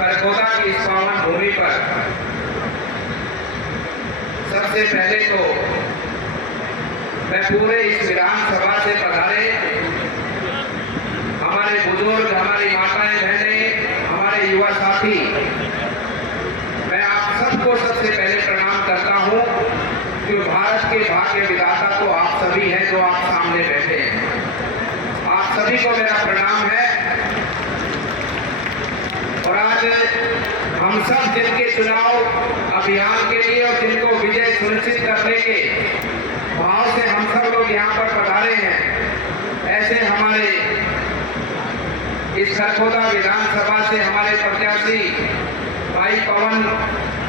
खरगोदा की इस पावन भूमि पर सबसे पहले तो मैं पूरे इस विधानसभा से पधारे हमारे बुजुर्ग, हमारी माताएं बहनें, हमारे युवा साथी, मैं आप सबको सबसे पहले प्रणाम करता हूं कि भारत के भाग्य विधाता तो आप सभी हैं जो आप सामने बैठे हैं। आप सभी को मेरा प्रणाम है। और आज हम सब जिनके चुनाव अभियान के लिए और जिनको विजय सुनिश्चित करने के भाव से हम सब लोग यहाँ पर पधारे हैं, ऐसे हमारे इस खरगोदा विधानसभा से हमारे प्रत्याशी भाई पवन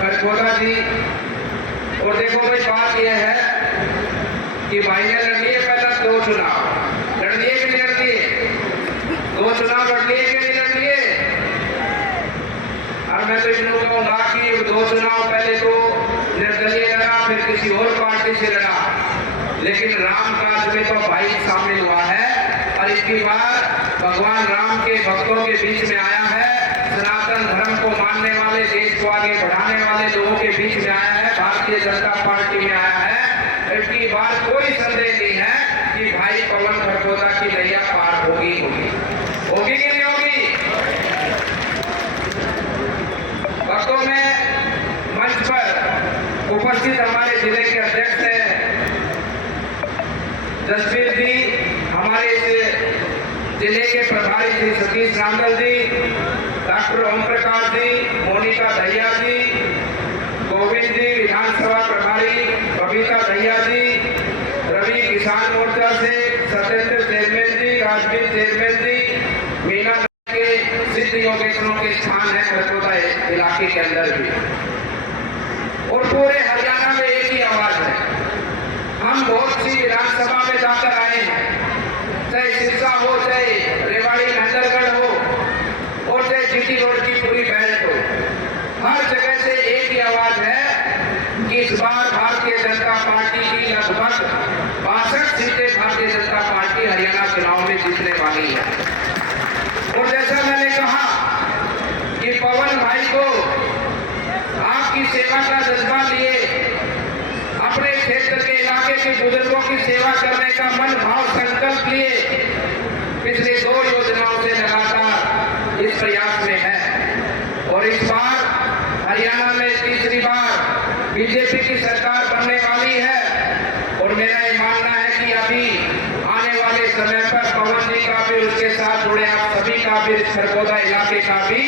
खरगोदा जी। और देखो भाई, बात यह है कि भाई ने लड़ लिए पहला 2 चुनाव, लड़ लिए कि नहीं लड़ लिए? 2 चुनाव लड़ लिए कि नहीं लड़ लिए? और मैं तो इसलिए कहूँगा कि 2 चुनाव पहले तो निर्दलीय लड़ा, फिर किसी और पार्टी से लड़ा, लेकिन राम काज में तो भाई शामिल हुआ है और इसकी बार भगवान राम के भक्तों के बीच में आया है, सनातन धर्म को मानने वाले, देश को आगे बढ़ाने वाले लोगों के बीच में आया है, भारतीय जनता पार्टी में आया है। इसकी बार कोई संदेह नहीं है कि भाई पवन खरगोदा की नैया पार होगी होगी कि नहीं होगी? भक्तों में मंच पर उपस्थित हमारे जिले के अध्यक्ष हैं जसवीर जी, हमारे इस जिले के प्रभारी श्री सतीश रामदल जी, डॉक्टर ओम प्रकाश जी, मोनिका दहिया जी, गोविंद जी विधानसभा प्रभारी, बबीता दहिया जी, रवि किसान मोर्चा से सत्येंद्र चेयरमैन जी, राजवीर चेयरमैन जी, मीना के सिद्ध योगेश्वरों के स्थान है खरगोदा इलाके के अंदर भी। और पूरे हरियाणा में एक ही आवाज है। हम बहुत सी विधानसभा में जाकर आए हैं, चाहे सिरसा हो, चाहे रेवाड़ी नंदरगढ़ हो और चाहे जीटी रोड की पूरी बेल्ट हो, हर जगह से एक ही आवाज है कि इस बार भारतीय जनता पार्टी की लगभग 62 सीटें भारतीय जनता पार्टी हरियाणा चुनाव में जीतने वाली है। और जैसा मैंने कहा कि पवन भाई को आपकी सेवा का जज्बा लिए, अपने क्षेत्र के इलाके के बुजुर्गों की सेवा करने का मन भाव संकल्प लिए पिछले 2 योजनाओं से लगातार इस प्रयास में है। और इस बार हरियाणा में तीसरी बार बीजेपी की सरकार बनने वाली है। और मेरा ये मानना है कि अभी आने वाले समय पर पवन जी का भी, उसके साथ जुड़े आप सभी का भी, खरगोदा इलाके का भी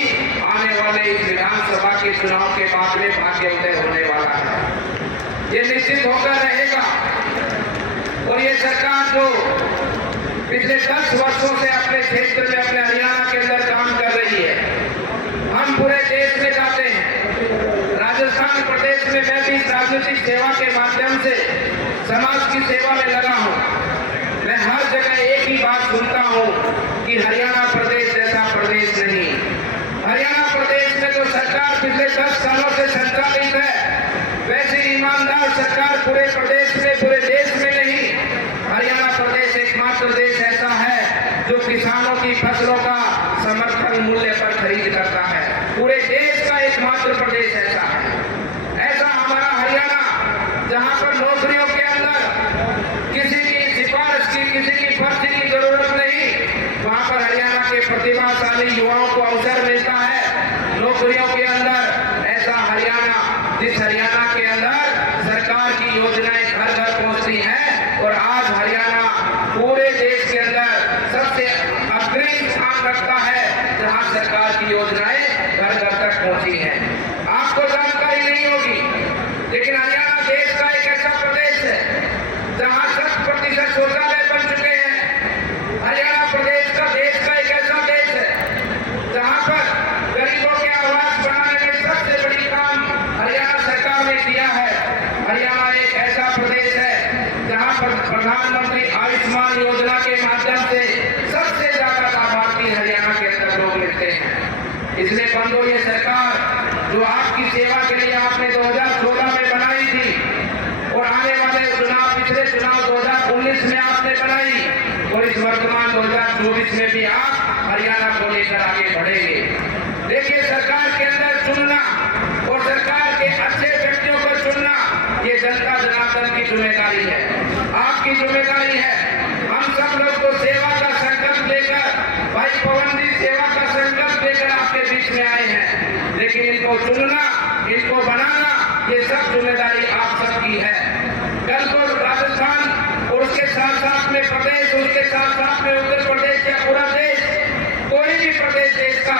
आने वाले इस विधानसभा के चुनाव के बाद में भाग्य उदय होने वाला है। ये निश्चित होकर रहेगा। और ये सरकार जो पिछले 10 वर्षों से अपने क्षेत्र में, अपने हरियाणा के अंदर काम कर रही है, हम पूरे देश में जाते हैं। राजस्थान प्रदेश में मैं भी राजनीतिक सेवा के माध्यम से समाज की सेवा में लगा हूं। मैं हर जगह एक ही बात सुनता हूं कि हरियाणा प्रदेश जैसा प्रदेश नहीं। हरियाणा प्रदेश में जो सरकार पिछले 10 सालों से संचालित है, वैसी ईमानदार सरकार पूरे प्रदेश में, पूरे देश में नहीं। हरियाणा प्रदेश एकमात्र देश ऐसा है जो किसानों की फसलों का समर्थन मूल्य पर खरीद करता है। पूरे देश का एकमात्र प्रदेश ऐसा है। ऐसा हमारा हरियाणा, जहां पर नौकरियों के अंदर किसी की सिफारिश की, किसी की फर्जी की जरूरत नहीं, वहां पर हरियाणा के प्रतिभाशाली युवाओं को अवसर मिलता है नौकरियों के अंदर। ऐसा हरियाणा, जिस हरियाणा के अंदर सरकार की योजनाएं घर घर पहुंचती हैं। और आज हरियाणा पूरे देश के अंदर सबसे अग्रिम स्थान रखता है जहां सरकार की योजनाएं घर घर तक पहुंची हैं। आपको जानकारी नहीं होगी, लेकिन हरियाणा देश का एक ऐसा प्रदेश है जहां 100% शौचालय बन चुके हैं। हरियाणा प्रदेश का, देश का एक ऐसा देश है जहां पर गरीबों के आवास बनाने में सबसे बड़ी काम हरियाणा सरकार ने किया है। हरियाणा एक ऐसा प्रदेश है जहां पर प्रधानमंत्री आयुष्मान योजना के माध्यम से सबसे ज्यादा लाभार्थी हरियाणा के अंदर लोग मिलते हैं। इसलिए बंधु, ये सरकार जो आपकी सेवा के लिए आपने 2016 में बनाई थी और आने वाले चुनाव, पिछले चुनाव 2019 में आपने बनाई, और इस वर्तमान 2024 में भी आप हरियाणा को लेकर आगे बढ़ेंगे। देखिए, सरकार के जिम्मेदारी है। हम सब लोग को सेवा का संकल्प लेकर, भाई पवन जी सेवा का संकल्प लेकर आपके बीच में आए हैं, लेकिन इनको चुनना, इनको बनाना, ये सब जिम्मेदारी आप सबकी है। कल को राजस्थान और उसके साथ साथ में प्रदेश, उसके साथ साथ में उत्तर प्रदेश या पूरा देश, कोई भी प्रदेश देश का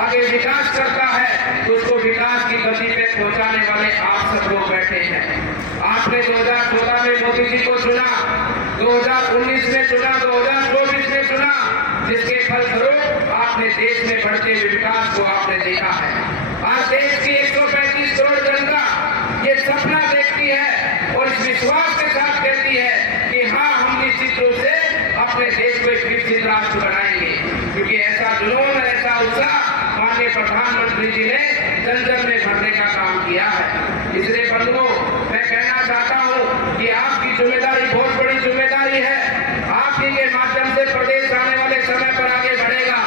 आगे विकास करता है तो उसको विकास की गति पे पहुंचाने वाले आप सब लोग बैठे हैं। आपने 2014 में मोदी जी को चुना, 2019 में चुना, 2024 में चुना, जिसके फलस्वरूप आपने देश में बढ़ते हुए विकास को आपने देखा है। आज देश की 135 करोड़ जनता ये सपना देखती है और इस विश्वास के साथ कहती है कि हाँ, हम निश्चित रूप से अपने देश को एक विकसित राष्ट्र बनाएंगे, क्योंकि ऐसा जुनून, ऐसा उत्साह माननीय प्रधानमंत्री जी ने जन जन में भरने का काम किया है। इसलिए बंधुओं, मैं कहना चाहता हूं कि आपकी जिम्मेदारी बहुत बड़ी जिम्मेदारी है। आप ही के माध्यम से प्रदेश आने वाले समय पर आगे बढ़ेगा,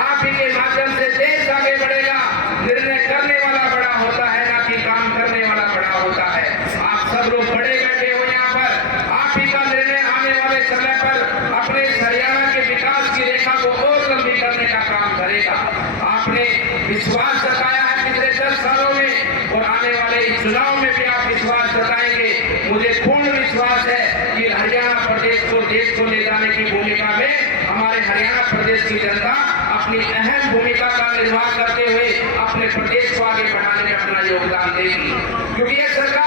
आप ही के माध्यम से देश आगे बढ़ेगा। निर्णय करने वाला बड़ा होता है, ना कि काम करने वाला बड़ा होता है। आप सब लोग बड़े बैठे हो यहाँ पर, आप ही का निर्णय आने वाले समय पर अपने हरियाणा के विकास की रेखा को और लंबी करने का काम करेगा। आपने विश्वास जताया है पिछले 10 सालों में और आने वाले इस चुनाव में भी आप विश्वास जताएंगे। मुझे पूर्ण विश्वास है कि हरियाणा प्रदेश को देश को ले जाने की भूमिका में हमारे हरियाणा प्रदेश की जनता अपनी अहम भूमिका का निर्वाह करते हुए अपने प्रदेश को आगे बढ़ाने में अपना योगदान देगी, क्योंकि ये सरकार